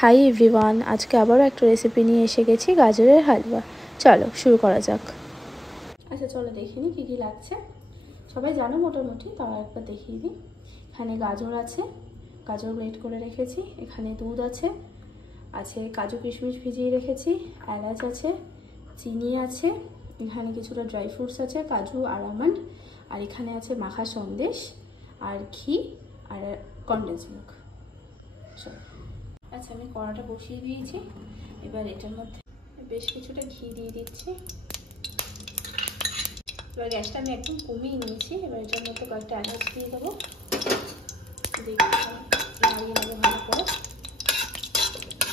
Hi everyone, আজকে আবারও একটা রেসিপি নিয়ে এসে গেছি, গাজরের হালুয়া। চলো শুরু করা যাক। আচ্ছা চলো দেখে নিই কী কী লাগছে। সবাই জানো মোটামুটি, তাও একবার দেখিয়ে দিই। এখানে গাজর আছে, গাজর গ্রেট করে রেখেছি। এখানে দুধ আছে, কাজু কিশমিশ ভিজিয়ে রেখেছি, এলাচ আছে, চিনি আছে, এখানে কিছুটা ড্রাই ফ্রুটস আছে, কাজু আর আমন্ড, আর এখানে আছে মাখা সন্দেশ আর ঘি আর কনডেন্স মিল্ক। আচ্ছা আমি কড়াটা বসিয়ে দিয়েছি। এবার এটার মধ্যে বেশ কিছুটা ঘি দিয়ে দিচ্ছি। এবার গ্যাসটা আমি একদম কমিয়ে নিয়েছি। এবার এটার মধ্যে কয়েকটা এলাচ দিয়ে দেবো, নাড়িয়ে নেবো ভালো করে,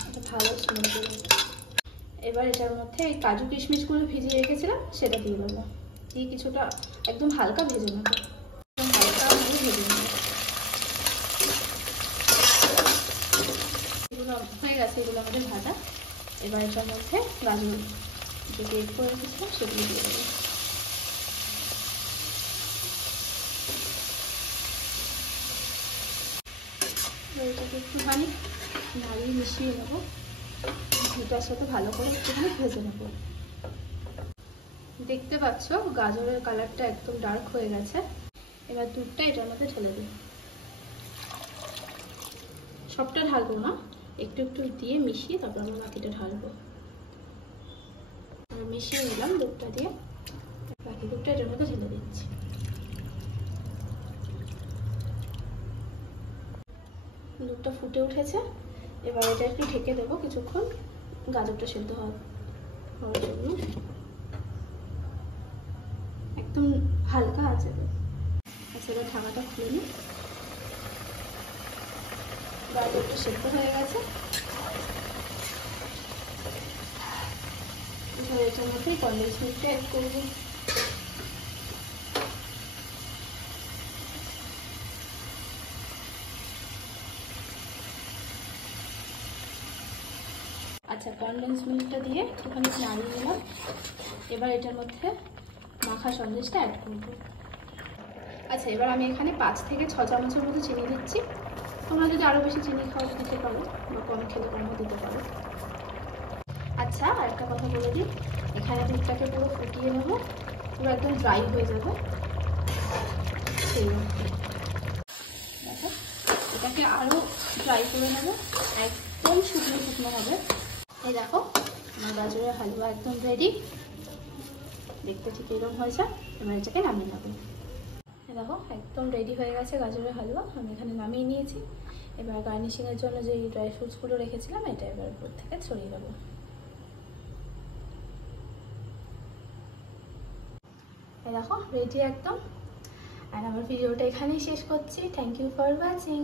একটা ভালো স্মেল দেবো। এবার এটার মধ্যে এই কাজু কিশমিশগুলো ভিজিয়ে রেখেছিলাম সেটা দিয়ে দেবো, দিয়ে কিছুটা একদম হালকা ভেজে নেবো, হালকা ভেজে নেবো। এগুলো হয়ে গেছে, এগুলো আমাদের ভাজা। এবার এটার মধ্যে গাজর যে গ্রেট করে রেখেছিলাম সেগুলো দিয়ে দেবো। এটাকে একটুখানি নাড়িয়ে মিশিয়ে নেবো, ঘিটার সাথে ভালো করে একটুখানি ভেজে নেবো। দেখতে পাচ্ছ গাজরের কালারটা একদম ডার্ক হয়ে গেছে। এবার দুধটা এটার মধ্যে ঢেলে দিই। সবটা ঢালবো না, একটু একটু দিয়ে মিশিয়ে তারপর আমি বাকিটা ঢালবো। মিশিয়ে নিলাম দুধটা দিয়ে, বাকি দুধটা এটার মধ্যে ঢেলে দিচ্ছি। দুধটা ফুটে উঠেছে, এবার এটা একটু ঢেকে দেবো কিছুক্ষণ, গাজরটা সেদ্ধ হওয়ার জন্য। একদম হালকা আছে। আচ্ছা এবার ঢাকাটা খুলে নিই। গাজরটা সেদ্ধ হয়ে গেছে। এটার মধ্যে কনডেন্স মিল্কটা অ্যাড করবো। আচ্ছা কনডেন্স মিল্কটা দিয়ে একটুখানি নাড়িয়ে নিলাম। এবার এটার মধ্যে মাখা সন্দেশটা অ্যাড করবো। আচ্ছা এবার আমি এখানে 5 থেকে 6 চামচের মতো চিনি দিচ্ছি। তোমরা যদি আরও বেশি চিনি খাও দিতে পারো, বা কম খেলে কমও দিতে পারো। আচ্ছা আর একটা কথা বলে দিই, এখানে দুধটাকে পুরো ফুটিয়ে নেবো, পুরো একদম ড্রাই হয়ে যাবে সেই দেখো। এটাকে আরও ড্রাই করে নেবো, একদম শুকনো শুকনো হবে। এই দেখো আমার গাজরের হালুয়া একদম রেডি, দেখতে ঠিক এরকম হয়েছে। এবার এটাকে নামিয়ে নেবো। দেখো একদম রেডি হয়ে গেছে গাজরের হালুয়া, আমি এখানে নামিয়ে নিয়েছি। এবার গার্নিশিংয়ের জন্য যে ড্রাই ফ্রুটসগুলো রেখেছিলাম এটা এবার উপর থেকে ছড়িয়ে দেবো। দেখো রেডি একদম। আর আমার ভিডিওটা এখানেই শেষ করছি। Thank you for watching.